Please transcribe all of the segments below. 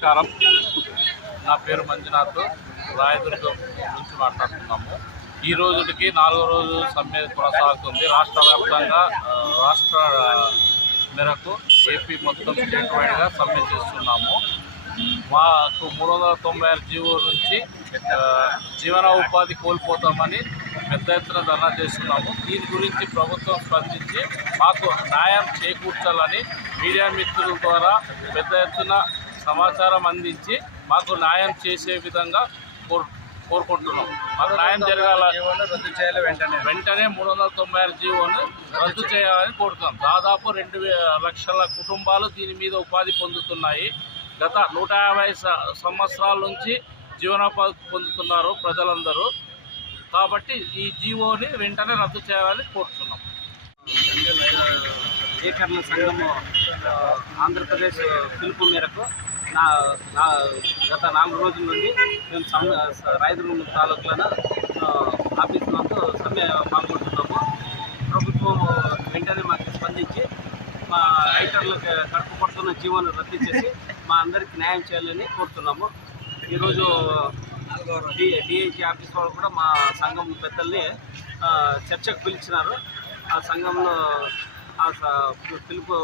నమస్కారం. నా పేరు మంజునాథ్. రాయదుర్గం నుంచి మాట్లాడుతున్నాము. ఈ రోజుకి 4వ రోజు సమ్మె కొనసాగుతుంది. రాష్ట్ర వ్యాప్తంగా రాష్ట్ర మేరకు ఏపీ మొత్తం స్టేట్ వైడ్గా సమ్మె చేస్తున్నాము. మాకు 396 జీవో నుంచి జీవన ఉపాధి కోల్పోతామని పెద్ద ఎత్తున ధర్నా చేస్తున్నాము. దీని గురించి ప్రభుత్వం స్పందించి మాకు న్యాయం చేకూర్చాలని మీడియా మిత్రుల ద్వారా పెద్ద ఎత్తున సమాచారం అందించి మాకు న్యాయం చేసే విధంగా కోరుకుంటున్నాం. మాకు న్యాయం జరగాల, రద్దు చేయాలి, వెంటనే 396 జీవోను రద్దు చేయాలని కోరుతున్నాం. దాదాపు 2 లక్షల కుటుంబాలు దీని మీద ఉపాధి పొందుతున్నాయి. గత 150 సంవత్సరాల నుంచి జీవనోపాధి పొందుతున్నారు ప్రజలందరూ. కాబట్టి ఈ జీవోని వెంటనే రద్దు చేయాలని కోరుతున్నాం. ఏకర్ల సంఘము ఆంధ్రప్రదేశ్ పిలుపు మేరకు గత 4 రోజుల నుండి మేము రాయదుర్గం తాలూకులను ఆఫీస్ వద్ద సమ్మె పాల్గొంటున్నాము. ప్రభుత్వం వెంటనే మాకు స్పందించి మా రైటర్లకు కడుపు పడుతున్న జీవోను రద్దు చేసి మా అందరికీ న్యాయం చేయాలని కోరుతున్నాము. ఈరోజు డిఐజీ ఆఫీస్ వాళ్ళు కూడా మా సంఘం పెద్దల్ని చర్చకు పిలిచినారు. ఆ సంఘంలో పిలుపు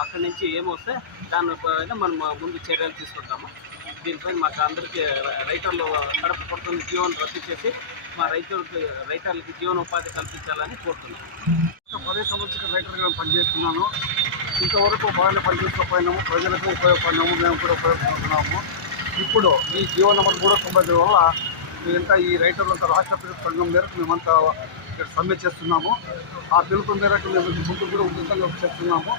అక్కడి నుంచి ఏమొస్తే దానిపైన మనం ముందు చర్యలు తీసుకుంటాము. దీనిపై మాకు అందరికీ రైటర్లు కడుపు పడుతున్న జీవనం రద్దు చేసి మా రైటర్లకి జీవనోపాధి కల్పించాలని కోరుతున్నాము. 10 సంవత్సరాల రైటర్గా పనిచేస్తున్నాను. ఇంతవరకు బాగానే పనిచేసుకోపోయినాము. ప్రజలకు ఉపయోగపడినాము, మేము కూడా ఉపయోగపడుతున్నాము. ఇప్పుడు ఈ జీవో నెంబర్ 395 వల్ల మేమంతా ఈ రైటర్లంతా రాష్ట్ర పిలుపు సంఘం మేరకు మేమంతా ఇక్కడ సమ్మె చేస్తున్నాము. ఆ పిలుపు మేరకు మేము ముందు కూడా ఉచితంగా చేస్తున్నాము.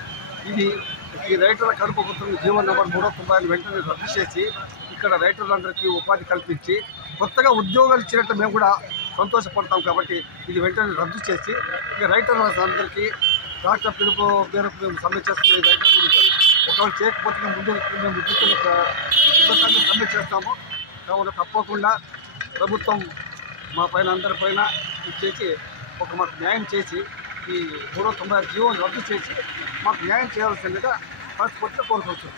ఈ రైటర్ల కడుపు కొత్త జీవో నెంబర్ 395 వెంటనే రద్దు చేసి ఇక్కడ రైటర్లందరికీ ఉపాధి కల్పించి కొత్తగా ఉద్యోగాలు ఇచ్చినట్టు మేము కూడా సంతోషపడతాం. కాబట్టి ఇది వెంటనే రద్దు చేసి ఇక రైటర్లందరికీ రాష్ట్ర పిలుపు మేరకు మేము సమ్మె చేస్తున్నాం. రైటర్ గురించి ఒకవేళ చేయకపోతే ముందు మేము ఉచితంగా సమ్మె చేస్తాము. కాబట్టి తప్పకుండా ప్రభుత్వం మా పైన అందరిపైన ఇచ్చేసి మాకు న్యాయం చేసి ఈ 396 జీవోను రద్దు చేసి మాకు న్యాయం చేయాల్సిందిగా మనస్ఫూర్తిగా కోరుకుంటున్నాం.